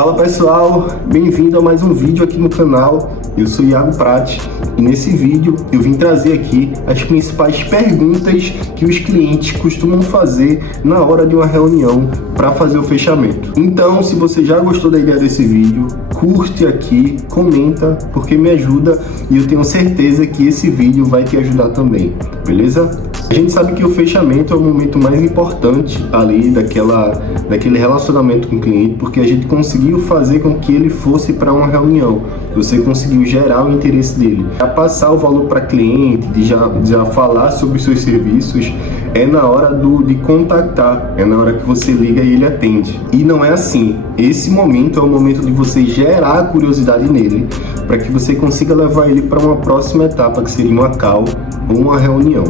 Fala pessoal, bem-vindo a mais um vídeo aqui no canal. Eu sou Iago Prati e nesse vídeo eu vim trazer aqui as principais perguntas que os clientes costumam fazer na hora de uma reunião para fazer o fechamento. Então, se você já gostou da ideia desse vídeo, curte aqui, comenta, porque me ajuda e eu tenho certeza que esse vídeo vai te ajudar também, beleza? A gente sabe que o fechamento é o momento mais importante ali daquele relacionamento com o cliente, porque a gente conseguiu fazer com que ele fosse para uma reunião. Você conseguiu gerar o interesse dele. Já passar o valor para cliente, de já falar sobre os seus serviços, é na hora de contactar, é na hora que você liga e ele atende. E não é assim. Esse momento é o momento de você gerar a curiosidade nele, para que você consiga levar ele para uma próxima etapa, que seria uma call ou uma reunião.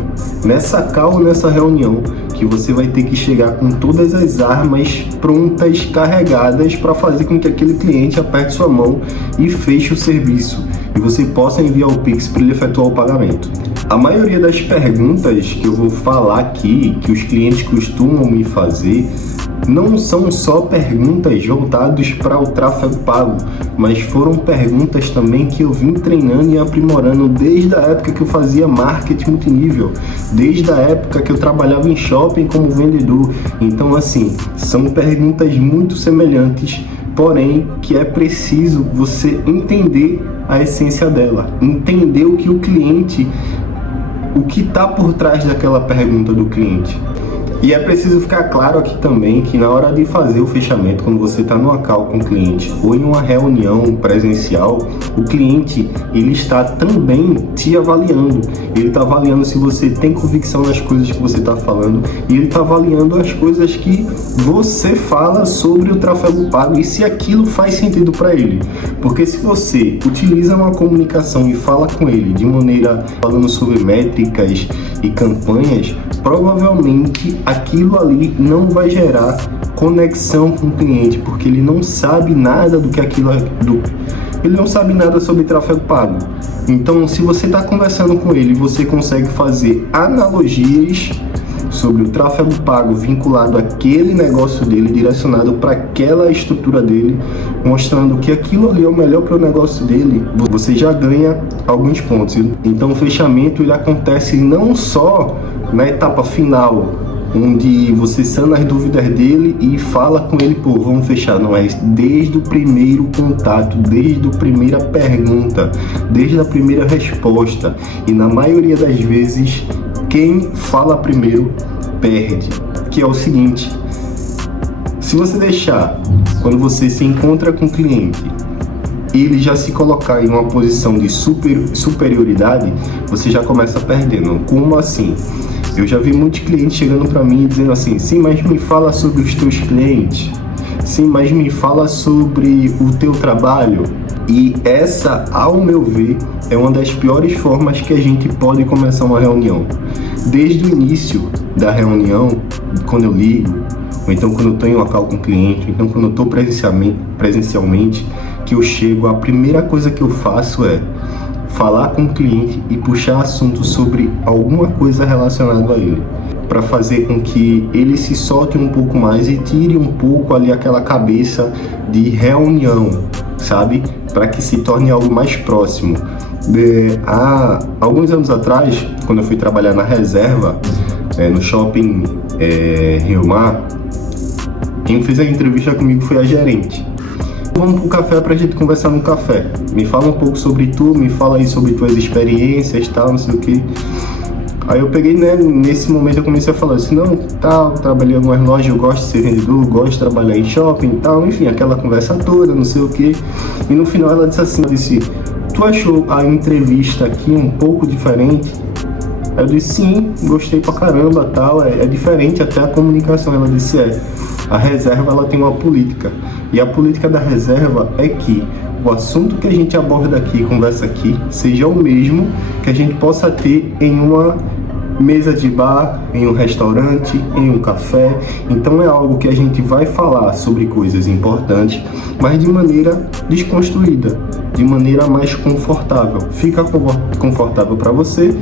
Nessa call ou nessa reunião, que você vai ter que chegar com todas as armas prontas, carregadas, para fazer com que aquele cliente aperte sua mão e feche o serviço, e você possa enviar o Pix para ele efetuar o pagamento. A maioria das perguntas que eu vou falar aqui, que os clientes costumam me fazer, não são só perguntas voltadas para o tráfego pago, mas foram perguntas também que eu vim treinando e aprimorando desde a época que eu fazia marketing multinível, desde a época que eu trabalhava em shopping como vendedor. Então, assim, são perguntas muito semelhantes, porém que é preciso você entender a essência dela, entender o que o cliente, o que está por trás daquela pergunta do cliente. E é preciso ficar claro aqui também que na hora de fazer o fechamento, quando você está numa call com o cliente ou em uma reunião presencial, o cliente ele está também te avaliando. Ele está avaliando se você tem convicção nas coisas que você está falando, e ele está avaliando as coisas que você fala sobre o tráfego pago e se aquilo faz sentido para ele. Porque se você utiliza uma comunicação e fala com ele de maneira falando sobre métricas e campanhas, provavelmente aquilo ali não vai gerar conexão com o cliente, porque ele não sabe nada do que aquilo ele não sabe nada sobre tráfego pago. Então, se você está conversando com ele, você consegue fazer analogias sobre o tráfego pago vinculado àquele negócio dele, direcionado para aquela estrutura dele, mostrando que aquilo ali é o melhor para o negócio dele, você já ganha alguns pontos. Então o fechamento ele acontece não só na etapa final, onde você sana as dúvidas dele e fala com ele, pô, vamos fechar. Não, é desde o primeiro contato, desde a primeira pergunta, desde a primeira resposta. E na maioria das vezes, quem fala primeiro perde. Que é o seguinte: se você deixar, quando você se encontra com o cliente, ele já se colocar em uma posição de superioridade, você já começa perdendo. Como assim? Eu já vi muitos clientes chegando para mim dizendo assim: sim, mas me fala sobre os teus clientes, sim, mas me fala sobre o teu trabalho. E essa, ao meu ver, é uma das piores formas que a gente pode começar uma reunião. Desde o início da reunião, quando eu ligo, ou então quando eu estou em uma call com o cliente, ou então quando eu estou presencialmente, que eu chego, a primeira coisa que eu faço é falar com o cliente e puxar assunto sobre alguma coisa relacionada a ele, para fazer com que ele se solte um pouco mais e tire um pouco ali aquela cabeça de reunião, sabe? Para que se torne algo mais próximo. Há alguns anos atrás, quando eu fui trabalhar na reserva, no shopping Rio Mar, quem fez a entrevista comigo foi a gerente. Vamos pro café pra gente conversar no café. Me fala um pouco sobre tu, me fala aí sobre tuas experiências, tal, não sei o que. Aí eu peguei, né, nesse momento eu comecei a falar assim, não, tal, trabalhei em algumas lojas, eu gosto de ser vendedor, gosto de trabalhar em shopping e tal, enfim, aquela conversa toda, não sei o que. E no final ela disse assim, tu achou a entrevista aqui um pouco diferente? Eu disse, sim, gostei pra caramba, tal, é diferente até a comunicação. Ela disse, a reserva ela tem uma política, e a política da reserva é que o assunto que a gente aborda aqui, conversa aqui, seja o mesmo que a gente possa ter em uma mesa de bar, em um restaurante, em um café. Então é algo que a gente vai falar sobre coisas importantes, mas de maneira desconstruída, de maneira mais confortável. Fica confortável para você,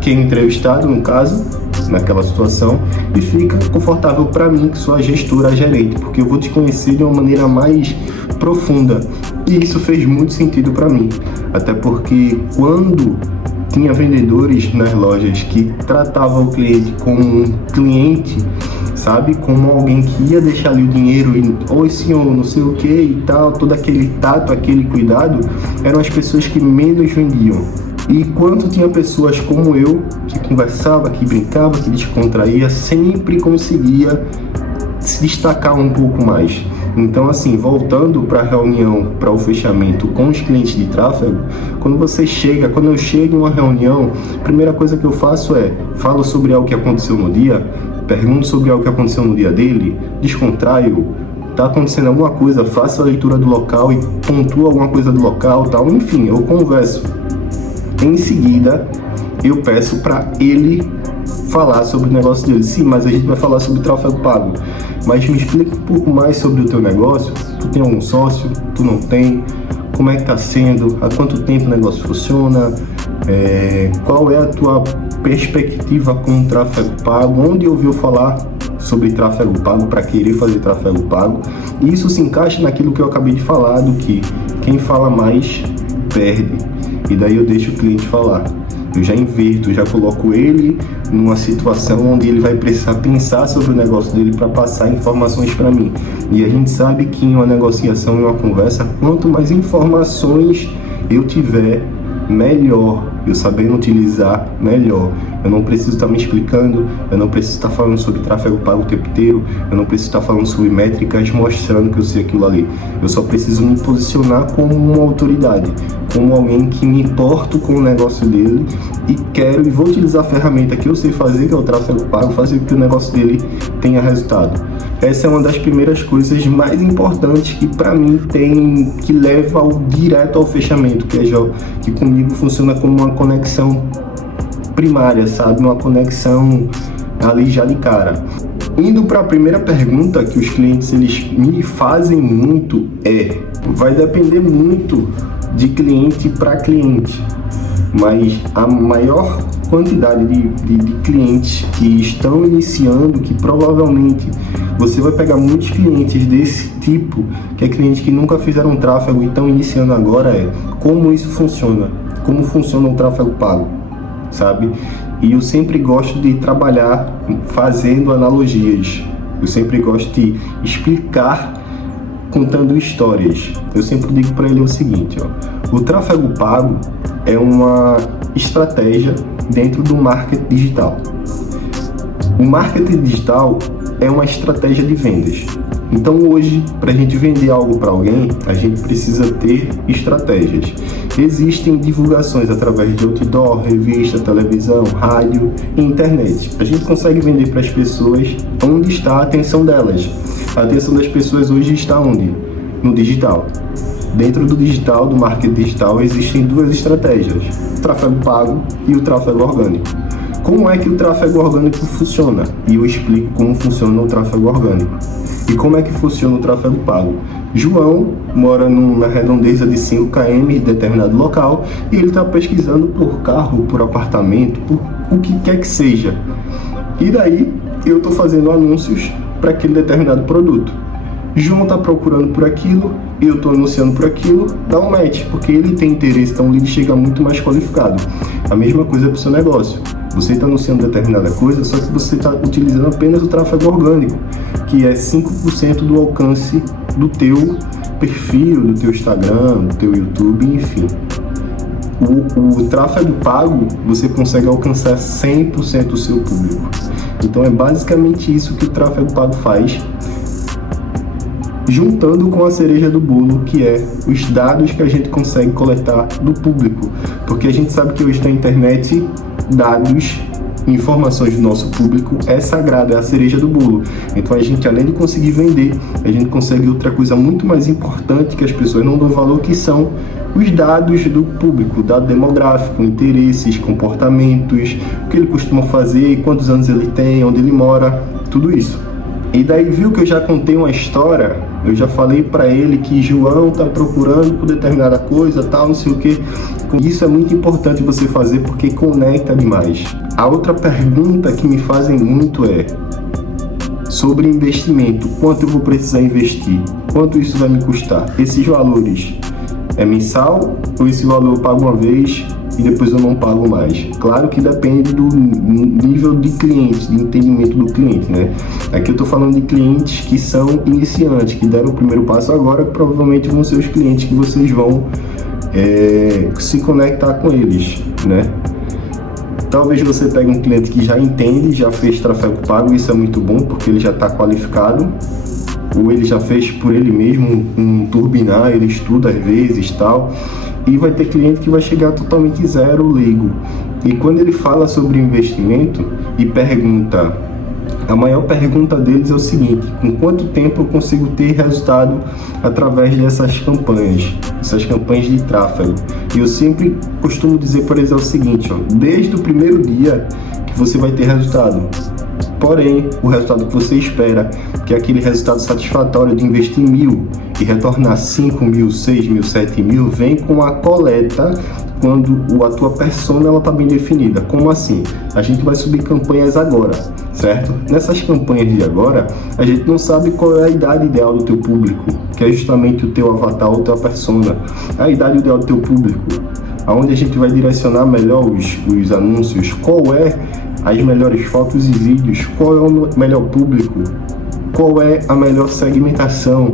que é entrevistado no caso, naquela situação, e fica confortável para mim, que sou a gestora, a gerente, porque eu vou te conhecer de uma maneira mais profunda. E isso fez muito sentido para mim, até porque quando tinha vendedores nas lojas que tratavam o cliente como um cliente, sabe, como alguém que ia deixar ali o dinheiro e, oi senhor, não sei o que e tal, todo aquele tato, aquele cuidado, eram as pessoas que menos vendiam. E quando tinha pessoas como eu, que conversava, que brincava, que descontraía, sempre conseguia se destacar um pouco mais. Então, assim, voltando para a reunião, para o fechamento com os clientes de tráfego, quando eu chego em uma reunião, a primeira coisa que eu faço é, falo sobre algo que aconteceu no dia, pergunto sobre algo que aconteceu no dia dele, descontraio, tá acontecendo alguma coisa, faço a leitura do local e pontuo alguma coisa do local, tal, enfim, eu converso. Em seguida, eu peço para ele falar sobre o negócio dele. Sim, mas a gente vai falar sobre tráfego pago. Mas me explica um pouco mais sobre o teu negócio. Tu tem algum sócio? Tu não tem? Como é que está sendo? Há quanto tempo o negócio funciona? Qual é a tua perspectiva com o tráfego pago? Onde ouviu falar sobre tráfego pago para querer fazer tráfego pago? E isso se encaixa naquilo que eu acabei de falar, do que quem fala mais perde. E daí eu deixo o cliente falar. Eu já inverto, já coloco ele numa situação onde ele vai precisar pensar sobre o negócio dele para passar informações para mim. E a gente sabe que em uma negociação, em uma conversa, quanto mais informações eu tiver, melhor. Eu sabendo utilizar, melhor. Eu não preciso estar me explicando, eu não preciso estar falando sobre tráfego pago o tempo inteiro, eu não preciso estar falando sobre métricas mostrando que eu sei aquilo ali. Eu só preciso me posicionar como uma autoridade, como alguém que me importo com o negócio dele e quero e vou utilizar a ferramenta que eu sei fazer, que é o tráfego pago, fazer com que o negócio dele tenha resultado. Essa é uma das primeiras coisas mais importantes que para mim que leva direto ao fechamento, que comigo funciona como uma conexão primária, sabe? Uma conexão ali já de cara. Indo para a primeira pergunta que os clientes eles me fazem muito vai depender muito de cliente para cliente, mas a maior quantidade de clientes que estão iniciando, que provavelmente você vai pegar muitos clientes desse tipo, que é cliente que nunca fizeram tráfego e estão iniciando agora, como isso funciona, como funciona o tráfego pago, sabe? E eu sempre gosto de trabalhar fazendo analogias, eu sempre gosto de explicar contando histórias. Eu sempre digo para ele o seguinte, o tráfego pago é uma estratégia dentro do marketing digital. O marketing digital é uma estratégia de vendas. Então hoje, para a gente vender algo para alguém, a gente precisa ter estratégias. Existem divulgações através de outdoor, revista, televisão, rádio e internet. A gente consegue vender para as pessoas onde está a atenção delas. A atenção das pessoas hoje está onde? No digital. Dentro do digital, do marketing digital, existem duas estratégias: o tráfego pago e o tráfego orgânico. Como é que o tráfego orgânico funciona? E eu explico como funciona o tráfego orgânico. E como é que funciona o tráfego pago? João mora na redondeza de 5 km em determinado local e ele está pesquisando por carro, por apartamento, por o que quer que seja. E daí eu estou fazendo anúncios para aquele determinado produto. João está procurando por aquilo, eu estou anunciando por aquilo, dá um match, porque ele tem interesse, então ele chega muito mais qualificado. A mesma coisa para o seu negócio. Você está anunciando determinada coisa, só que você está utilizando apenas o tráfego orgânico, que é 5% do alcance do teu perfil, do teu Instagram, do teu YouTube, enfim. O tráfego pago, você consegue alcançar 100% do seu público. Então é basicamente isso que o tráfego pago faz, juntando com a cereja do bolo, que é os dados que a gente consegue coletar do público. Porque a gente sabe que hoje na internet, dados, informações do nosso público é sagrado, é a cereja do bolo. Então a gente, além de conseguir vender, a gente consegue outra coisa muito mais importante que as pessoas não dão valor, que são os dados do público, dado demográfico, interesses, comportamentos, o que ele costuma fazer, quantos anos ele tem, onde ele mora, tudo isso. E daí viu que eu já contei uma história, eu já falei para ele que João tá procurando por determinada coisa, tal, não sei o que. Isso é muito importante você fazer porque conecta demais. A outra pergunta que me fazem muito é sobre investimento. Quanto eu vou precisar investir? Quanto isso vai me custar? Esses valores é mensal ou esse valor eu pago uma vez e depois eu não pago mais? Claro que depende do nível de cliente, de entendimento do cliente, né? Aqui eu estou falando de clientes que são iniciantes, que deram o primeiro passo agora, que provavelmente vão ser os clientes que vocês vão se conectar com eles, né? Talvez você pegue um cliente que já entende, já fez tráfego pago, isso é muito bom porque ele já está qualificado, ou ele já fez por ele mesmo um turbinar, ele estuda às vezes tal, e vai ter cliente que vai chegar totalmente zero, leigo. E quando ele fala sobre investimento e pergunta, a maior pergunta deles é o seguinte: com quanto tempo eu consigo ter resultado através dessas campanhas de tráfego? E eu sempre costumo dizer para eles o seguinte, desde o primeiro dia que você vai ter resultado. Porém, o resultado que você espera, que é aquele resultado satisfatório de investir 1.000 e retornar 5.000, 6.000, 7.000, vem com a coleta quando a tua persona ela tá bem definida. Como assim? A gente vai subir campanhas agora, certo? Nessas campanhas de agora, a gente não sabe qual é a idade ideal do teu público, que é justamente o teu avatar, ou tua persona. A idade ideal do teu público, aonde a gente vai direcionar melhor os anúncios, qual é as melhores fotos e vídeos, qual é o melhor público, qual é a melhor segmentação.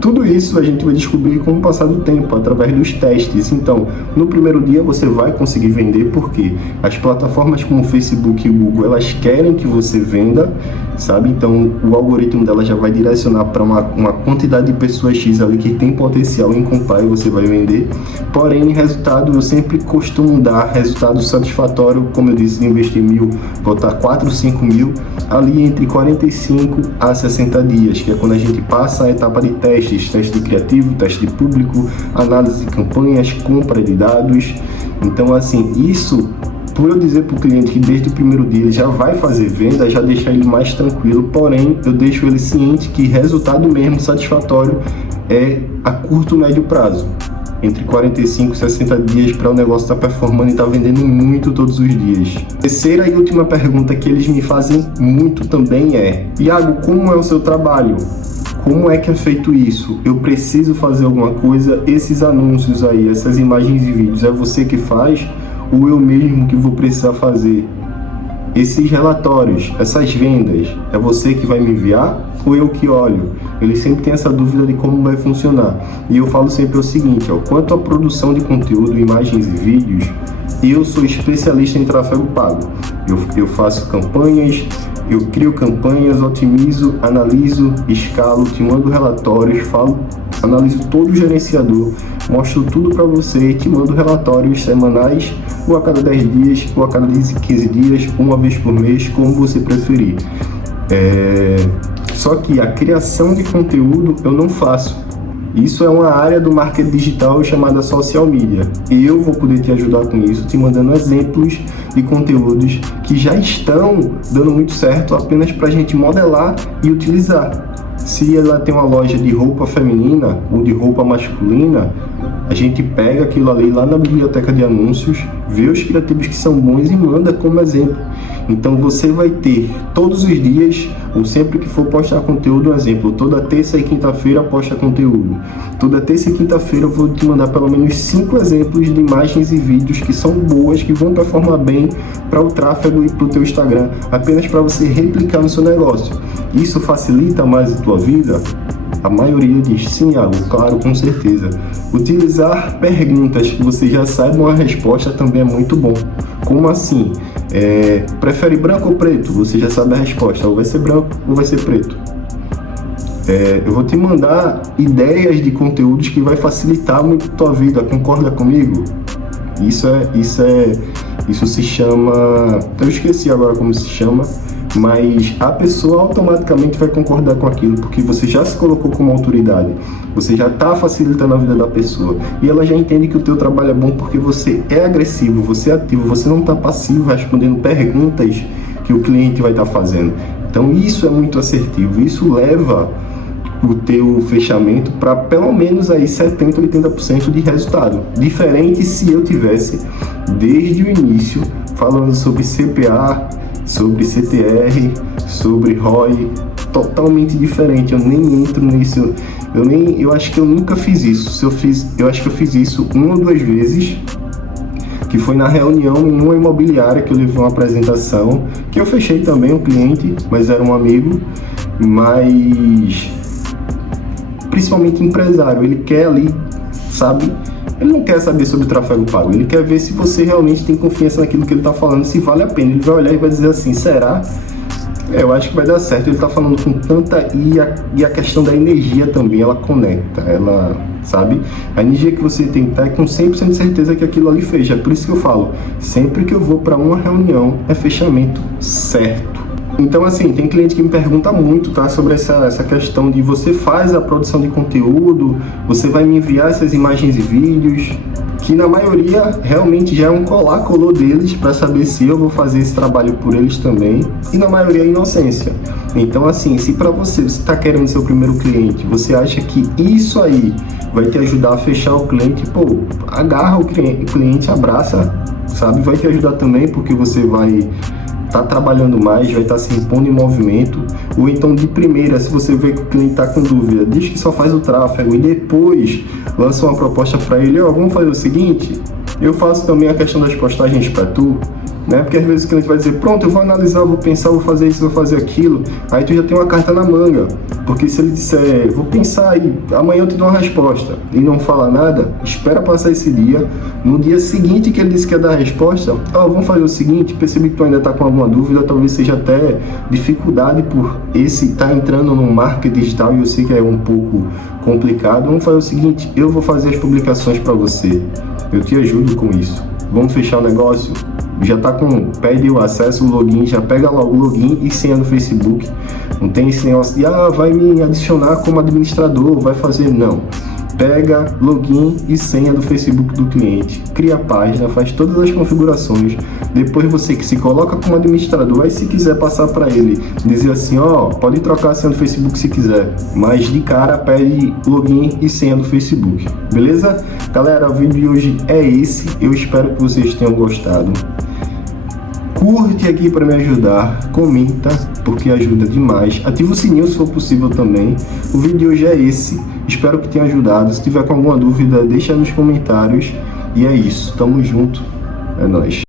Tudo isso a gente vai descobrir com o passar do tempo, através dos testes. Então, no primeiro dia você vai conseguir vender, porque as plataformas como o Facebook e o Google, elas querem que você venda, sabe? Então, o algoritmo dela já vai direcionar para uma quantidade de pessoas X ali que tem potencial em comprar e você vai vender. Porém, resultado, eu sempre costumo dar resultado satisfatório, como eu disse, de investir 1.000, botar 4, 5.000, ali entre 45 a 60 dias, que é quando a gente passa a etapa de teste de criativo, teste de público, análise de campanhas, compra de dados. Então, assim, isso, por eu dizer para o cliente que desde o primeiro dia ele já vai fazer venda, já deixa ele mais tranquilo, porém, eu deixo ele ciente que resultado mesmo satisfatório é a curto e médio prazo. Entre 45 e 60 dias para o negócio estar performando e estar vendendo muito todos os dias. Terceira e última pergunta que eles me fazem muito também é: Iago, como é o seu trabalho? Como é que é feito isso? Eu preciso fazer alguma coisa? Esses anúncios aí, essas imagens e vídeos, é você que faz ou eu mesmo que vou precisar fazer? Esses relatórios, essas vendas, é você que vai me enviar ou eu que olho? Eles sempre têm essa dúvida de como vai funcionar. E eu falo sempre o seguinte, quanto à produção de conteúdo, imagens e vídeos, eu sou especialista em tráfego pago. Eu faço campanhas, eu crio campanhas, otimizo, analiso, escalo, te mando relatórios, analiso todo o gerenciador, mostro tudo para você, te mando relatórios semanais, ou a cada 10 dias, ou a cada 15 dias, uma vez por mês, como você preferir. Só que a criação de conteúdo eu não faço. Isso é uma área do marketing digital chamada social media. E eu vou poder te ajudar com isso, te mandando exemplos de conteúdos que já estão dando muito certo apenas para a gente modelar e utilizar. Se ela tem uma loja de roupa feminina ou de roupa masculina, a gente pega aquilo ali lá na biblioteca de anúncios, vê os criativos que são bons e manda como exemplo. Então você vai ter todos os dias, ou sempre que for postar conteúdo, um exemplo, toda terça e quinta-feira posta conteúdo. Toda terça e quinta-feira eu vou te mandar pelo menos 5 exemplos de imagens e vídeos que são boas, que vão performar bem para o tráfego e para o teu Instagram, apenas para você replicar no seu negócio. Isso facilita mais a tua vida? A maioria diz sim, Iago, claro, com certeza. Utilizar perguntas que você já saiba a resposta também é muito bom. Como assim? Prefere branco ou preto? Você já sabe a resposta, ou vai ser branco ou vai ser preto. Eu vou te mandar ideias de conteúdos que vai facilitar muito a tua vida, concorda comigo? Isso se chama... Eu esqueci agora como se chama, mas a pessoa automaticamente vai concordar com aquilo, porque você já se colocou como autoridade, você já está facilitando a vida da pessoa, e ela já entende que o teu trabalho é bom porque você é agressivo, você é ativo, você não está passivo respondendo perguntas que o cliente vai estar fazendo. Então isso é muito assertivo, isso leva o teu fechamento para pelo menos aí 70%, 80% de resultado. Diferente se eu tivesse desde o início falando sobre CPA, sobre CTR, sobre ROI, totalmente diferente. Eu nem entro nisso Eu acho que eu nunca fiz isso. Eu acho que eu fiz isso 1 ou 2 vezes, que foi na reunião em uma imobiliária que eu levei uma apresentação, que eu fechei também um cliente, mas era um amigo, mas principalmente empresário, ele quer ali, sabe? Ele não quer saber sobre o tráfego pago, ele quer ver se você realmente tem confiança naquilo que ele está falando, se vale a pena. Ele vai olhar e vai dizer assim, será? Eu acho que vai dar certo. Ele está falando com tanta... E a questão da energia também, ela conecta, ela, sabe? A energia que você tem que estar é com 100% de certeza que aquilo ali fecha. É por isso que eu falo, sempre que eu vou para uma reunião, é fechamento certo. Então, assim, tem cliente que me pergunta muito, tá, sobre essa questão de você faz a produção de conteúdo, você vai me enviar essas imagens e vídeos, que na maioria realmente já é um colou deles para saber se eu vou fazer esse trabalho por eles também, e na maioria é inocência. Então, assim, se para você está querendo ser o primeiro cliente, você acha que isso aí vai te ajudar a fechar o cliente, pô, agarra o cliente, abraça, sabe? Vai te ajudar também, porque você vai tá trabalhando mais, vai estar se impondo em movimento. Ou então, de primeira, se você vê que o cliente está com dúvida, diz que só faz o tráfego e depois lança uma proposta para ele, ó, vamos fazer o seguinte, eu faço também a questão das postagens para tu, né? Porque às vezes o cliente vai dizer, pronto, eu vou analisar, vou pensar, vou fazer isso, vou fazer aquilo, aí tu já tem uma carta na manga, porque se ele disser, vou pensar aí, amanhã eu te dou uma resposta, e não fala nada, espera passar esse dia, no dia seguinte que ele disse que ia dar a resposta, ó, vamos fazer o seguinte, percebi que tu ainda tá com alguma dúvida, talvez seja até dificuldade por esse tá entrando no marketing digital, e eu sei que é um pouco complicado, vamos fazer o seguinte, eu vou fazer as publicações para você, eu te ajudo com isso, vamos fechar o negócio? Já tá com, pede o acesso, o login, já pega logo o login e senha do Facebook. Não tem esse negócio de, vai me adicionar como administrador, vai fazer, não. Pega login e senha do Facebook do cliente, cria a página, faz todas as configurações, depois você que se coloca como administrador, aí se quiser passar para ele, dizer assim, pode trocar a senha do Facebook se quiser, mas de cara pede login e senha do Facebook, beleza? Galera, o vídeo de hoje é esse, eu espero que vocês tenham gostado. Curte aqui para me ajudar, comenta, porque ajuda demais. Ativa o sininho se for possível também. O vídeo de hoje é esse, espero que tenha ajudado. Se tiver com alguma dúvida, deixa nos comentários. E é isso, tamo junto, é nóis.